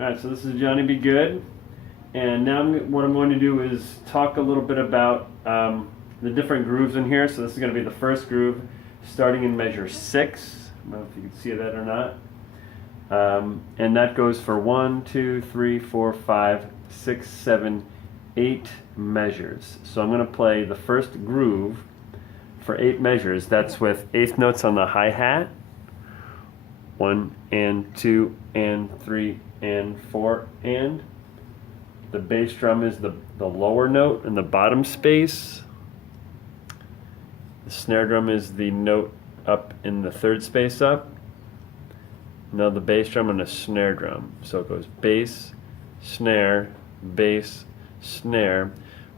Alright, so this is Johnny Be Good, and now what I'm going to do is talk a little bit about the different grooves in here. So this is going to be the first groove, starting in measure 6. I don't know if you can see that or not. And that goes for 1, 2, 3, 4, 5, 6, 7, 8 measures. So I'm going to play the first groove for 8 measures. That's with eighth notes on the hi-hat. 1 and 2 and 3 and 4 and. The bass drum is the lower note in the bottom space. The snare drum is the note up in the third space up. Now the bass drum and a snare drum. So it goes bass, snare,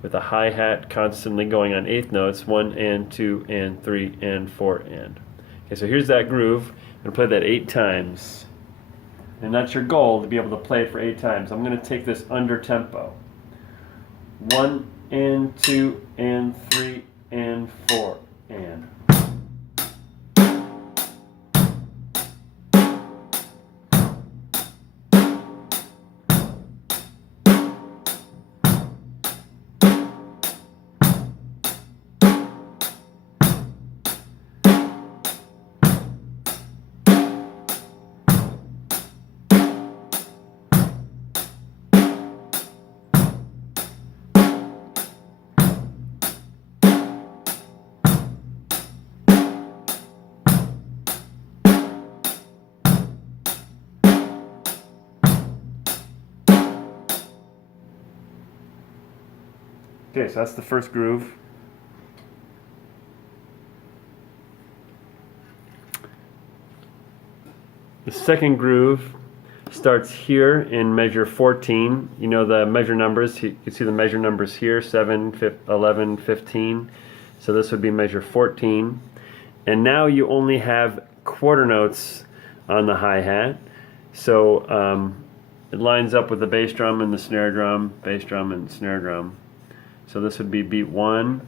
with a hi-hat constantly going on eighth notes, 1 and 2 and 3 and 4 and. Okay, so here's that groove. I'm going to play that 8 times. And that's your goal, to be able to play it for 8 times. I'm going to take this under tempo. 1 and 2 and 3 and 4 and. Okay, so that's the first groove. The second groove starts here in measure 14. You know the measure numbers. You can see the measure numbers here, 7, 11, 15. So this would be measure 14. And now you only have quarter notes on the hi-hat. So it lines up with the bass drum and the snare drum, bass drum and snare drum. So this would be beat 1,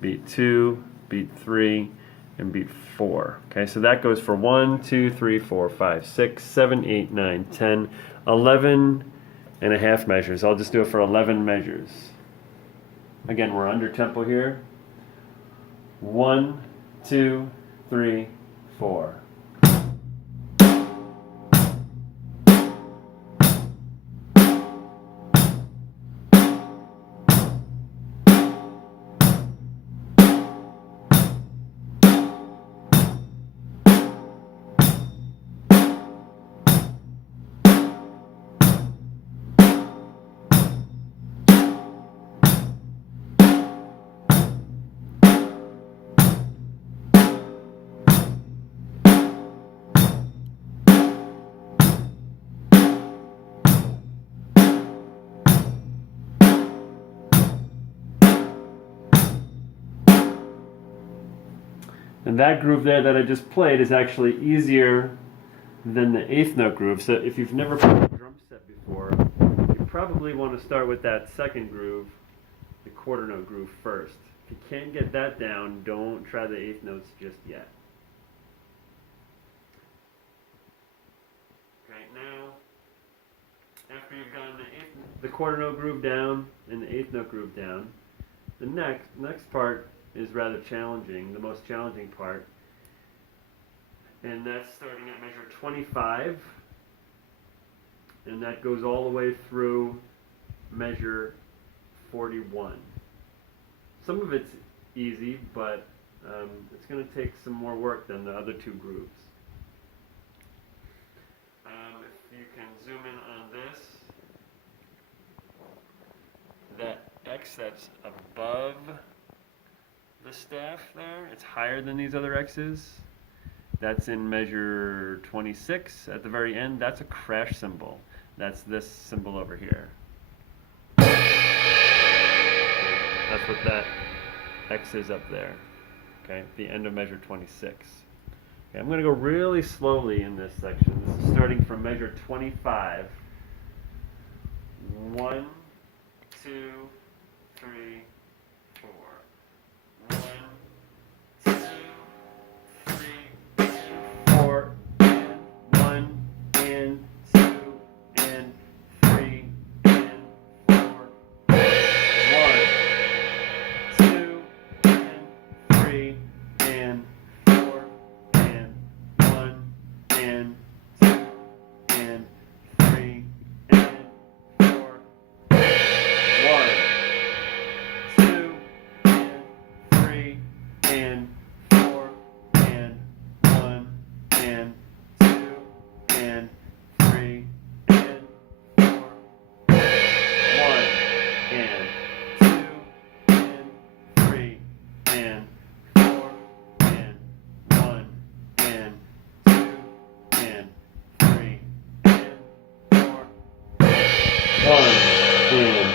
beat 2, beat 3, and beat 4. Okay, so that goes for 1, 2, 3, 4, 5, 6, 7, 8, 9, 10, 11 and a half measures. I'll just do it for 11 measures. Again, we're under tempo here. 1, 2, 3, 4. And that groove there that I just played is actually easier than the eighth note groove. So if you've never played a drum set before, you probably want to start with that second groove, the quarter note groove first. If you can't get that down, don't try the eighth notes just yet. Okay, now, after you've gotten the quarter note groove down and the eighth note groove down, the next part is rather challenging, the most challenging part. And that's starting at measure 25. And that goes all the way through measure 41. Some of it's easy, but it's going to take some more work than the other 2 grooves. If you can zoom in on this, that X that's above the staff there, it's higher than these other X's. That's in measure 26 at the very end. That's a crash cymbal. That's this symbol over here. That's what that X is up there. Okay, the end of measure 26. Okay, I'm going to go really slowly in this section. This is starting from measure 25. 1, 2, 3, 4. 1, 2, 3, 4, and 1, and 2, and 3, and 4, and 1, and 2, and 3, and 4. 1, 2, and 3, and 4, and 1, and 2, and 3, and 4. 1, and 2, and 3, and 4, and 1, and 2, and 3, and 4. 1, and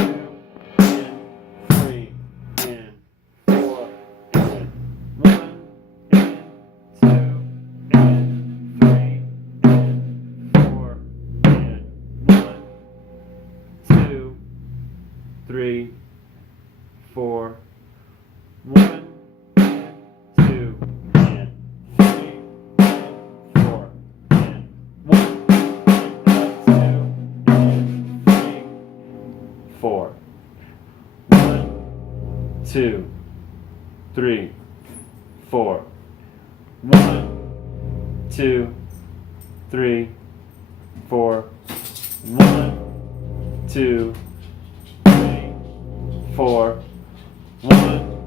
2, and 3, and 4, and 1, and 2, and 3, and 4, and 1, 2, 3, 4, 1, and 2, and 3, and 4, and 1, and 2, and 3, 4. 1, 2, 3, 4. 1, 2, 3, 4. 1, 2, 3, 4. 1,